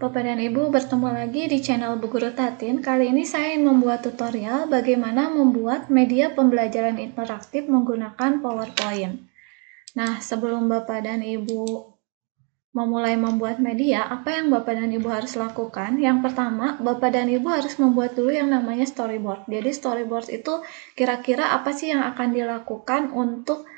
Bapak dan Ibu bertemu lagi di channel Bu Guru Tatin. Kali ini saya ingin membuat tutorial bagaimana membuat media pembelajaran interaktif menggunakan PowerPoint. Nah, sebelum Bapak dan Ibu memulai membuat media, apa yang Bapak dan Ibu harus lakukan? Yang pertama, Bapak dan Ibu harus membuat dulu yang namanya storyboard. Jadi storyboard itu kira-kira apa sih yang akan dilakukan untuk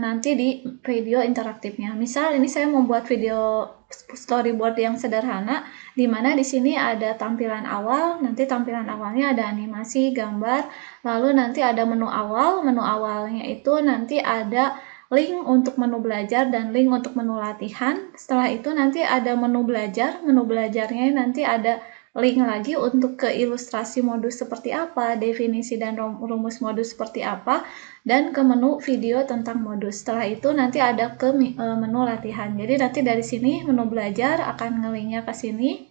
nanti di video interaktifnya. Misal ini saya membuat video storyboard yang sederhana, di mana di sini ada tampilan awal, nanti tampilan awalnya ada animasi, gambar, lalu nanti ada menu awal. Menu awalnya itu nanti ada link untuk menu belajar dan link untuk menu latihan. Setelah itu nanti ada menu belajar. Menu belajarnya nanti ada link lagi untuk ke ilustrasi modus seperti apa, definisi dan rumus modus seperti apa, dan ke menu video tentang modus. Setelah itu nanti ada ke menu latihan. Jadi nanti dari sini menu belajar akan ngelinknya ke sini.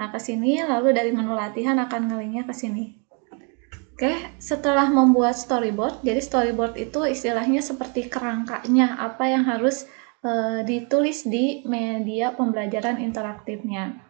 Nah, ke sini, lalu dari menu latihan akan ngelinknya ke sini. Oke, setelah membuat storyboard, jadi storyboard itu istilahnya seperti kerangkanya, apa yang harus ditulis di media pembelajaran interaktifnya.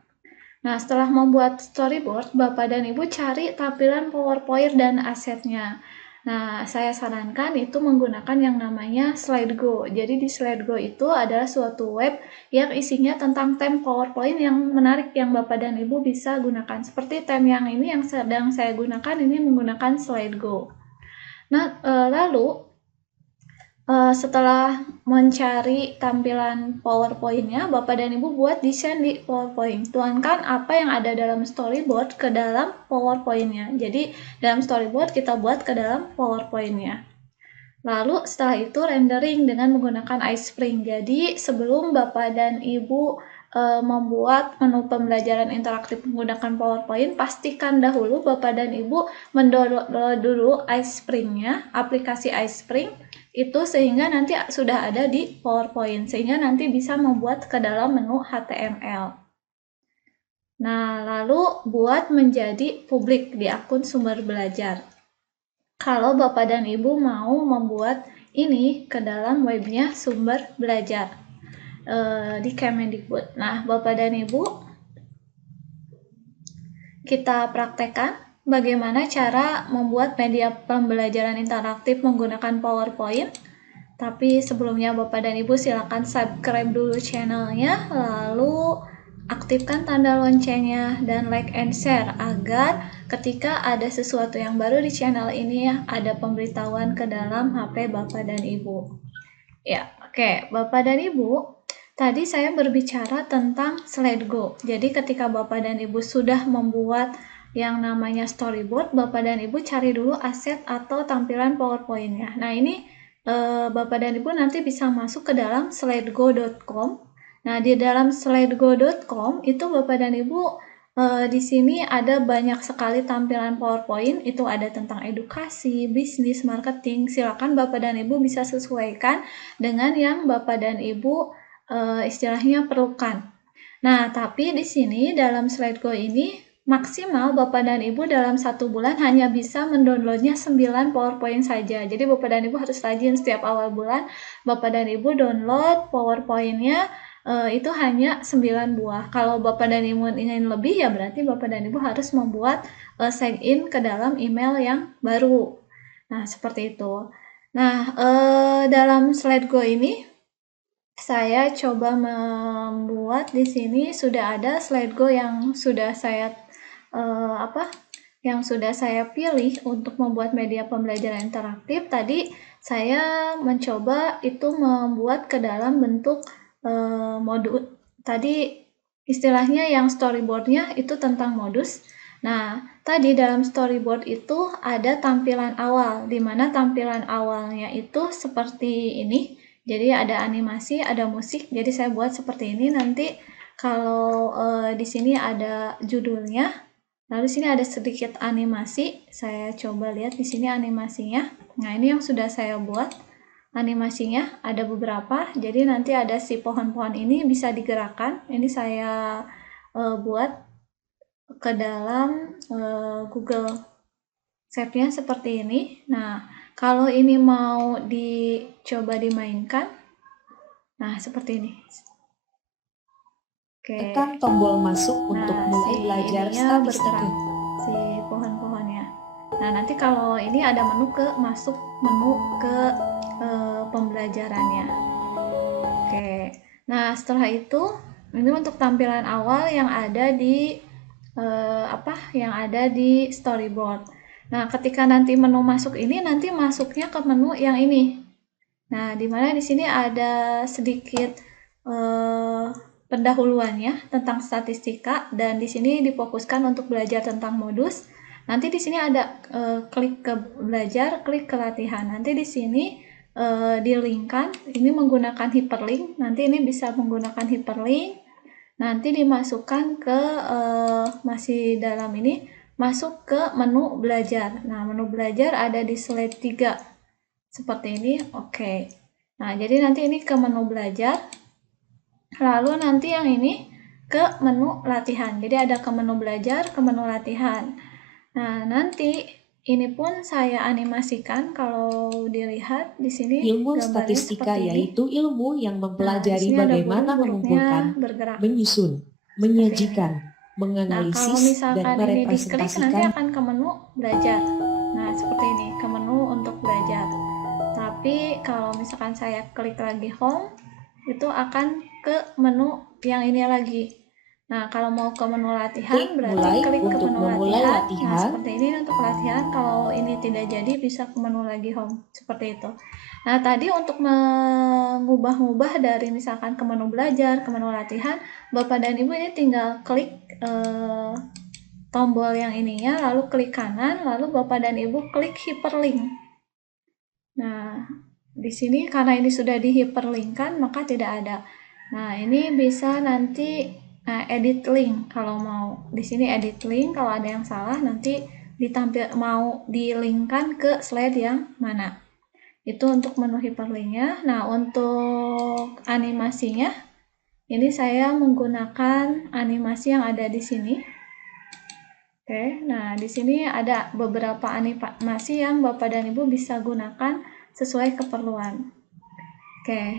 Nah, setelah membuat storyboard, Bapak dan Ibu cari tampilan PowerPoint dan asetnya. Nah, saya sarankan itu menggunakan yang namanya SlideGo. Jadi di SlideGo itu adalah suatu web yang isinya tentang theme PowerPoint yang menarik yang Bapak dan Ibu bisa gunakan. Seperti theme yang ini yang sedang saya gunakan ini menggunakan SlideGo. Nah, lalu setelah mencari tampilan PowerPoint-nya, Bapak dan Ibu buat desain di PowerPoint. Tuangkan apa yang ada dalam storyboard ke dalam PowerPoint-nya. Jadi, dalam storyboard kita buat ke dalam PowerPoint-nya. Lalu, setelah itu rendering dengan menggunakan iSpring. Jadi, sebelum Bapak dan Ibu membuat menu pembelajaran interaktif menggunakan PowerPoint, pastikan dahulu Bapak dan Ibu mendownload dulu iSpring-nya, aplikasi iSpring, itu sehingga nanti sudah ada di PowerPoint, sehingga nanti bisa membuat ke dalam menu HTML. Nah, lalu buat menjadi publik di akun sumber belajar. Kalau Bapak dan Ibu mau membuat ini ke dalam webnya sumber belajar di Kemendikbud. Nah, Bapak dan Ibu, kita praktekkan bagaimana cara membuat media pembelajaran interaktif menggunakan PowerPoint. Tapi sebelumnya Bapak dan Ibu silakan subscribe dulu channelnya, lalu aktifkan tanda loncengnya dan like and share agar ketika ada sesuatu yang baru di channel ini ada pemberitahuan ke dalam HP Bapak dan Ibu. Ya, oke, Bapak dan Ibu, tadi saya berbicara tentang SlideGo. Jadi ketika Bapak dan Ibu sudah membuat yang namanya storyboard, Bapak dan Ibu cari dulu aset atau tampilan PowerPoint-nya. Nah, ini Bapak dan Ibu nanti bisa masuk ke dalam slidego.com. Nah, di dalam slidego.com itu Bapak dan Ibu di sini ada banyak sekali tampilan PowerPoint. Itu ada tentang edukasi, bisnis, marketing. Silakan Bapak dan Ibu bisa sesuaikan dengan yang Bapak dan Ibu istilahnya perlukan. Nah, tapi di sini dalam SlideGo ini maksimal Bapak dan Ibu dalam 1 bulan hanya bisa mendownloadnya 9 PowerPoint saja. Jadi Bapak dan Ibu harus rajin setiap awal bulan Bapak dan Ibu download PowerPoint-nya itu hanya 9 buah. Kalau Bapak dan Ibu ingin lebih ya berarti Bapak dan Ibu harus membuat sign in ke dalam email yang baru. Nah, seperti itu. Nah, dalam SlideGo ini saya coba membuat di sini sudah ada SlideGo yang sudah saya pilih untuk membuat media pembelajaran interaktif. Tadi saya mencoba itu membuat ke dalam bentuk modul. Tadi istilahnya yang storyboardnya itu tentang modus. Nah, tadi dalam storyboard itu ada tampilan awal, di mana tampilan awalnya itu seperti ini. Jadi ada animasi, ada musik. Jadi saya buat seperti ini. Nanti kalau di sini ada judulnya. Lalu di sini ada sedikit animasi. Saya coba lihat di sini animasinya. Nah, ini yang sudah saya buat. Animasinya ada beberapa. Jadi nanti ada si pohon-pohon ini bisa digerakkan. Ini saya buat ke dalam Google Shape-nya seperti ini. Nah, kalau ini mau dicoba dimainkan, nah seperti ini. Tekan tombol masuk untuk mulai belajar ininya statistika. bergerak, si pohon-pohonnya. Nah, nanti kalau ini ada menu ke masuk menu ke pembelajarannya. Oke. Nah, setelah itu ini untuk tampilan awal yang ada di yang ada di storyboard. Nah, ketika nanti menu masuk ini nanti masuknya ke menu yang ini. Nah, di mana di sini ada sedikit pendahuluannya tentang statistika dan di sini difokuskan untuk belajar tentang modus. Nanti di sini ada klik ke belajar, klik ke latihan. Nanti di sini di-linkkan, ini menggunakan hyperlink. Nanti ini bisa menggunakan hyperlink. Nanti dimasukkan ke masih dalam ini masuk ke menu belajar. Nah, menu belajar ada di slide 3. Seperti ini. Oke. Nah, jadi nanti ini ke menu belajar. Lalu nanti yang ini ke menu latihan. Jadi ada ke menu belajar, ke menu latihan. Nah, nanti ini pun saya animasikan. Kalau dilihat di sini Ilmu gambarnya statistika seperti ini. yaitu ilmu yang mempelajari Nah, bagaimana mengumpulkan, bergerak, menyusun, menyajikan, menganalisis, nah, kalau dan misalkan ini diklik nanti merepresentasikan. akan ke menu belajar. Nah, seperti ini, ke menu untuk belajar. Tapi kalau misalkan saya klik lagi home, itu akan ke menu yang ini lagi. Nah, kalau mau ke menu latihan, berarti klik ke untuk menu memulai latihan. latihan. Nah, seperti ini untuk latihan. Kalau ini tidak jadi, bisa ke menu lagi home. Seperti itu. Nah, tadi untuk mengubah-ubah dari misalkan ke menu belajar, ke menu latihan, Bapak dan Ibu ini tinggal klik tombol yang ininya, lalu klik kanan, lalu Bapak dan Ibu klik hyperlink. Nah, di sini karena ini sudah di hyperlinkkan, maka tidak ada. Nah, ini bisa nanti edit link kalau mau. Di sini edit link, kalau ada yang salah nanti mau dilinkkan ke slide yang mana. Itu untuk menu hyperlinknya. Nah, untuk animasinya, ini saya menggunakan animasi yang ada di sini. Oke, nah di sini ada beberapa animasi yang Bapak dan Ibu bisa gunakan sesuai keperluan. Oke,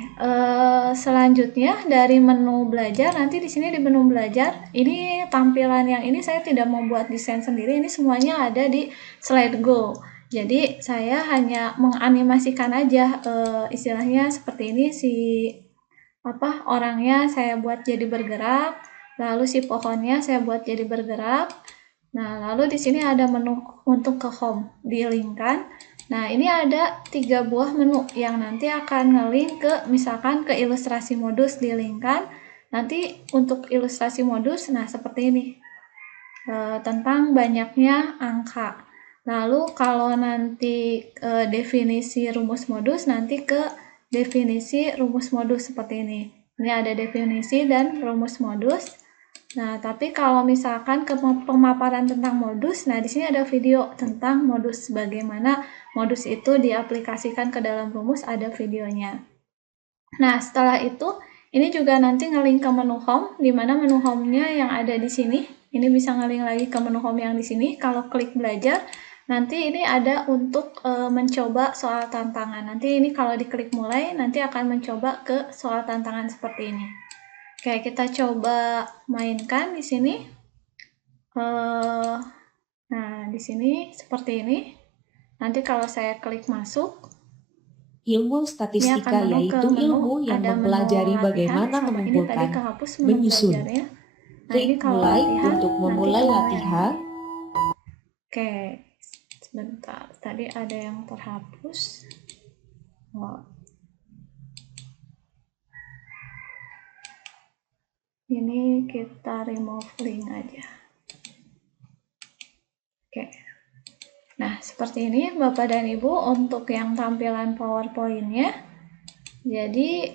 selanjutnya dari menu belajar, nanti di sini di menu belajar, ini tampilan yang ini saya tidak membuat desain sendiri, ini semuanya ada di slide go. Jadi saya hanya menganimasikan aja, istilahnya seperti ini orangnya saya buat jadi bergerak, lalu si pohonnya saya buat jadi bergerak. Nah, lalu di sini ada menu untuk ke home, di-linkkan. Nah, ini ada 3 buah menu yang nanti akan nge-link ke misalkan ke ilustrasi modus, di-linkkan. Nanti untuk ilustrasi modus, nah seperti ini. Tentang banyaknya angka. Lalu kalau nanti definisi rumus modus, nanti ke definisi rumus modus seperti ini. Ini ada definisi dan rumus modus. Nah, tapi kalau misalkan ke pemaparan tentang modus, nah di sini ada video tentang modus, bagaimana modus itu diaplikasikan ke dalam rumus, ada videonya. Nah, setelah itu ini juga nanti nge-link ke menu home, di mana menu home-nya yang ada di sini. Ini bisa nge-link lagi ke menu home yang di sini. Kalau klik belajar, nanti ini ada untuk mencoba soal tantangan. Nanti ini kalau diklik mulai, nanti akan mencoba ke soal tantangan seperti ini. Oke, kita coba mainkan di sini. Nah, di sini seperti ini. Nanti kalau saya klik masuk, ilmu statistika yaitu ilmu yang mempelajari bagaimana mengumpulkan, menyusun. Klik mulai untuk memulai latihan. Oke, sebentar. Tadi ada yang terhapus. Ini kita remove link aja. Oke. Nah, seperti ini Bapak dan Ibu untuk yang tampilan PowerPoint-nya. Jadi,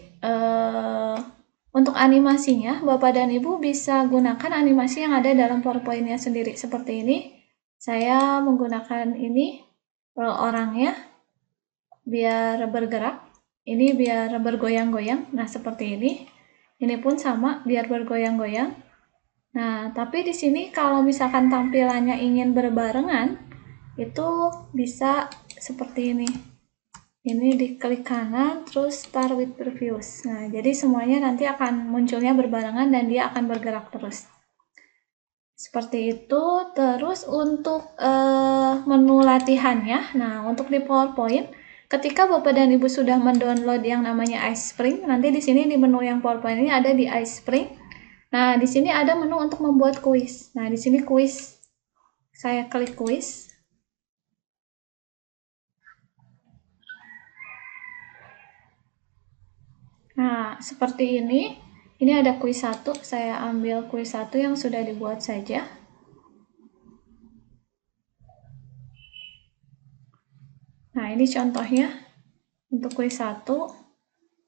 untuk animasinya, Bapak dan Ibu bisa gunakan animasi yang ada dalam PowerPoint-nya sendiri. Seperti ini. Saya menggunakan ini, orangnya, biar bergerak. Ini biar bergoyang-goyang. Nah, seperti ini. Ini pun sama, biar bergoyang-goyang. Nah, tapi di sini kalau misalkan tampilannya ingin berbarengan, itu bisa seperti ini. Ini diklik kanan, terus start with previews. Nah, jadi semuanya nanti akan munculnya berbarengan dan dia akan bergerak terus. Seperti itu. Terus untuk menu latihannya, nah untuk di PowerPoint, ketika Bapak dan Ibu sudah mendownload yang namanya iSpring, nanti di sini di menu yang PowerPoint ini ada di iSpring. Nah, di sini ada menu untuk membuat kuis. Nah, di sini kuis. Saya klik kuis. Nah, seperti ini. Ini ada kuis 1, saya ambil kuis 1 yang sudah dibuat saja. Nah, ini contohnya untuk kuis 1.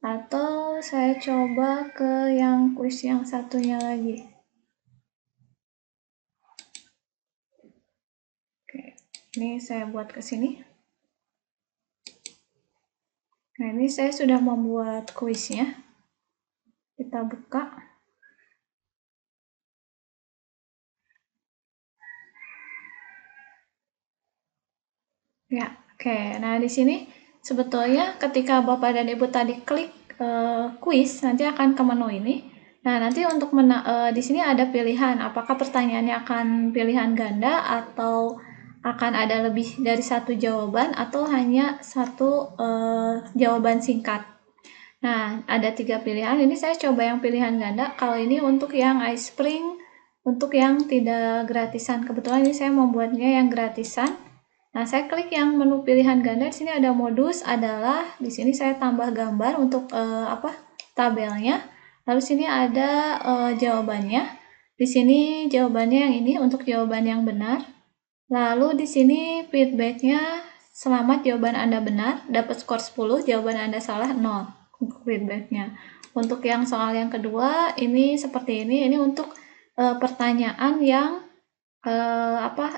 Atau saya coba ke yang kuis yang satunya lagi. Oke, ini saya buat ke sini. Nah, ini saya sudah membuat kuisnya. Kita buka. Ya, oke. Nah, di sini sebetulnya ketika Bapak dan Ibu tadi klik kuis, nanti akan ke menu ini. Nah, nanti untuk di sini ada pilihan, apakah pertanyaannya akan pilihan ganda atau akan ada lebih dari satu jawaban atau hanya satu jawaban singkat. Nah, ada 3 pilihan. Ini saya coba yang pilihan ganda. Kalau ini untuk yang iSpring, untuk yang tidak gratisan. Kebetulan ini saya membuatnya yang gratisan. Nah, saya klik yang menu pilihan ganda. Di sini ada modus adalah di sini saya tambah gambar untuk tabelnya. Lalu sini ada jawabannya. Di sini jawabannya yang ini untuk jawaban yang benar. Lalu di sini feedbacknya, selamat jawaban Anda benar, dapat skor 10, jawaban Anda salah 0 untuk feedbacknya. Untuk yang soal yang kedua, ini seperti ini untuk pertanyaan yang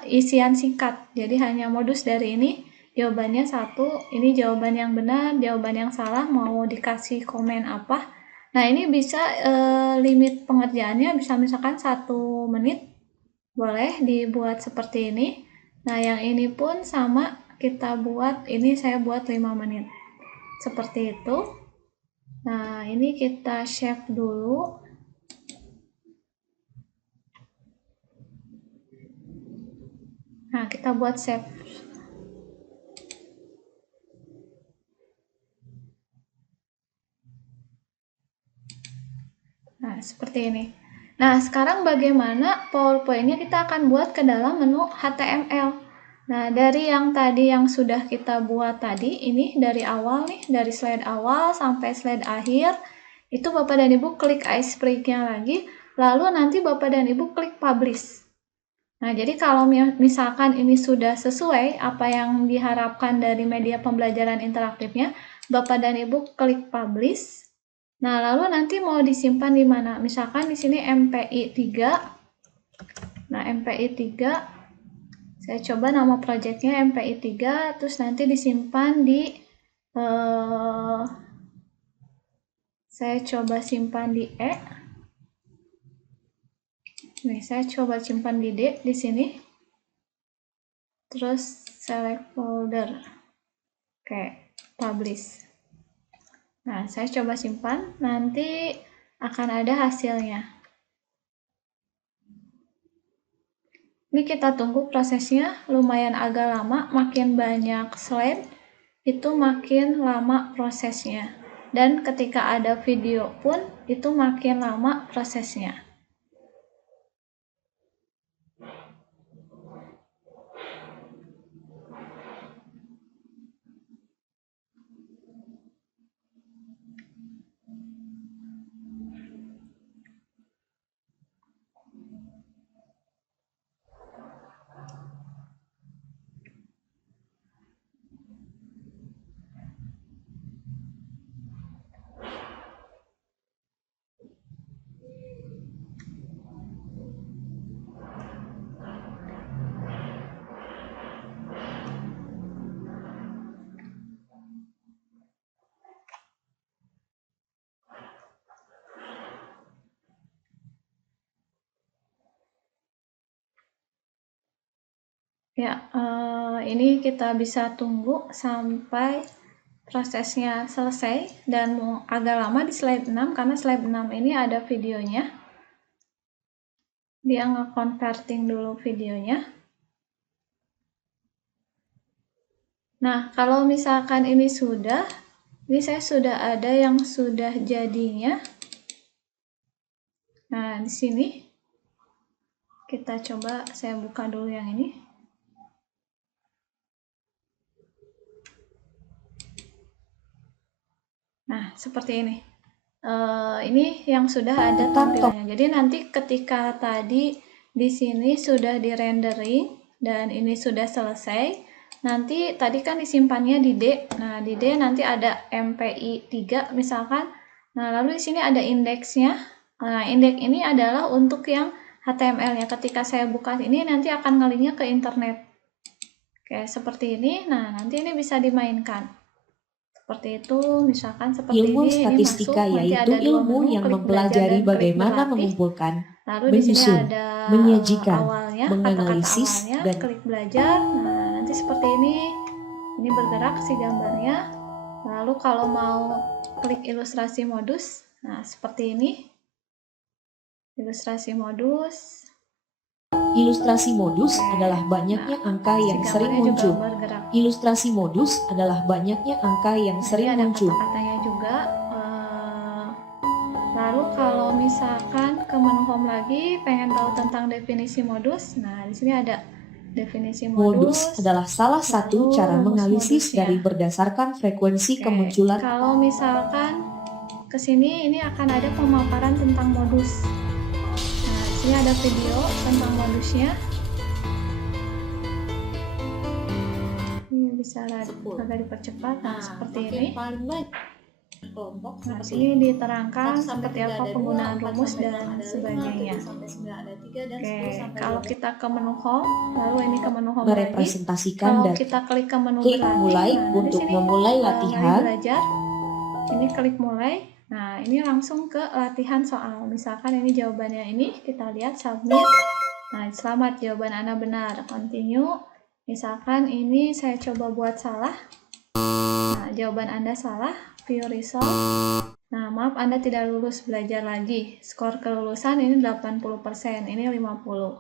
isian singkat. Jadi hanya modus dari ini, jawabannya 1, ini jawaban yang benar, jawaban yang salah, mau dikasih komen apa. Nah, ini bisa limit pengerjaannya bisa misalkan 1 menit. Boleh dibuat seperti ini. Nah, yang ini pun sama, kita buat, ini saya buat 5 menit. Seperti itu. Nah, ini kita save dulu. Nah, kita buat save. Nah, seperti ini. Nah, sekarang bagaimana PowerPoint-nya kita akan buat ke dalam menu HTML. Nah, dari yang tadi yang sudah kita buat tadi, ini dari awal nih, dari slide awal sampai slide akhir, itu Bapak dan Ibu klik iSpring-nya lagi, lalu nanti Bapak dan Ibu klik Publish. Nah, jadi kalau misalkan ini sudah sesuai apa yang diharapkan dari media pembelajaran interaktifnya, Bapak dan Ibu klik Publish. Nah, lalu nanti mau disimpan di mana? Misalkan di sini MPI 3. Nah, MPI 3, saya coba nama projectnya MPI 3, terus nanti disimpan di, saya coba simpan di E. Nih, saya coba simpan di D di sini. Terus select folder. Oke, publish. Nah, saya coba simpan, nanti akan ada hasilnya. Ini kita tunggu prosesnya, lumayan agak lama, makin banyak slide, itu makin lama prosesnya. Dan ketika ada video pun, itu makin lama prosesnya. Ya, ini kita bisa tunggu sampai prosesnya selesai dan agak lama di slide 6 karena slide 6 ini ada videonya. Dia nge-converting dulu videonya. Nah, kalau misalkan ini saya sudah ada yang sudah jadinya. Nah, di sini kita coba, saya buka dulu yang ini. Nah, seperti ini. Ini yang sudah ada tampilannya. Jadi nanti ketika tadi di sini sudah di rendering dan ini sudah selesai, nanti tadi kan disimpannya di D. Nah, di D nanti ada MPI 3 misalkan. Nah, lalu di sini ada indeksnya. Nah, indeks ini adalah untuk yang HTML-nya. Ketika saya buka ini nanti akan ngelinknya ke internet. Oke, seperti ini. Nah, nanti ini bisa dimainkan. Seperti itu, misalkan seperti ilmu ini statistika masuk, yaitu ilmu yang mempelajari bagaimana mengumpulkan, lalu menyusun, di sini ada menyajikan, awalnya, menganalisis, kata-kata awalnya, dan klik belajar. Nah, nanti seperti ini bergerak si gambarnya. Lalu kalau mau klik ilustrasi modus, nah seperti ini, ilustrasi modus. Ilustrasi modus adalah banyaknya angka yang sering muncul. Ilustrasi modus adalah banyaknya angka yang sering muncul. Kata-katanya juga. Lalu kalau misalkan ke menu home lagi, pengen tahu tentang definisi modus, nah di sini ada definisi modus. Modus adalah salah satu cara menganalisis dari berdasarkan frekuensi kemunculan. Kalau misalkan ke sini, ini akan ada pemaparan tentang modus. Nah, di sini ada video tentang modusnya. Ini bisa agak dipercepat, nah seperti ini. Nah, sini diterangkan seperti apa penggunaan rumus dan sebagainya. Oke, kalau kita ke menu home, lalu ini ke menu home merepresentasikan lagi. Kalau kita klik ke menu klik berlatih, mulai nah, untuk sini, memulai latihan. Belajar. Ini klik mulai. Nah, ini langsung ke latihan soal. Misalkan ini jawabannya ini, kita lihat submit. Nah, selamat jawaban Anda benar. Continue. Misalkan ini saya coba buat salah. Nah, jawaban Anda salah. View result. Nah, maaf Anda tidak lulus belajar lagi. Skor kelulusan ini 80%, ini 50.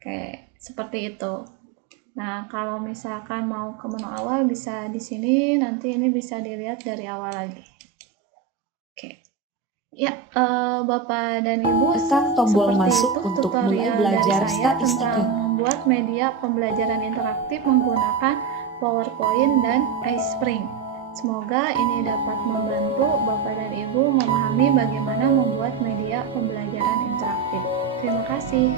Oke, seperti itu. Nah, kalau misalkan mau ke menu awal bisa di sini, nanti ini bisa dilihat dari awal lagi. Oke. Ya, Bapak dan Ibu, tekan tombol masuk itu untuk mulai belajar statistika. Tentang membuat media pembelajaran interaktif menggunakan PowerPoint dan iSpring. Semoga ini dapat membantu Bapak dan Ibu memahami bagaimana membuat media pembelajaran interaktif. Terima kasih.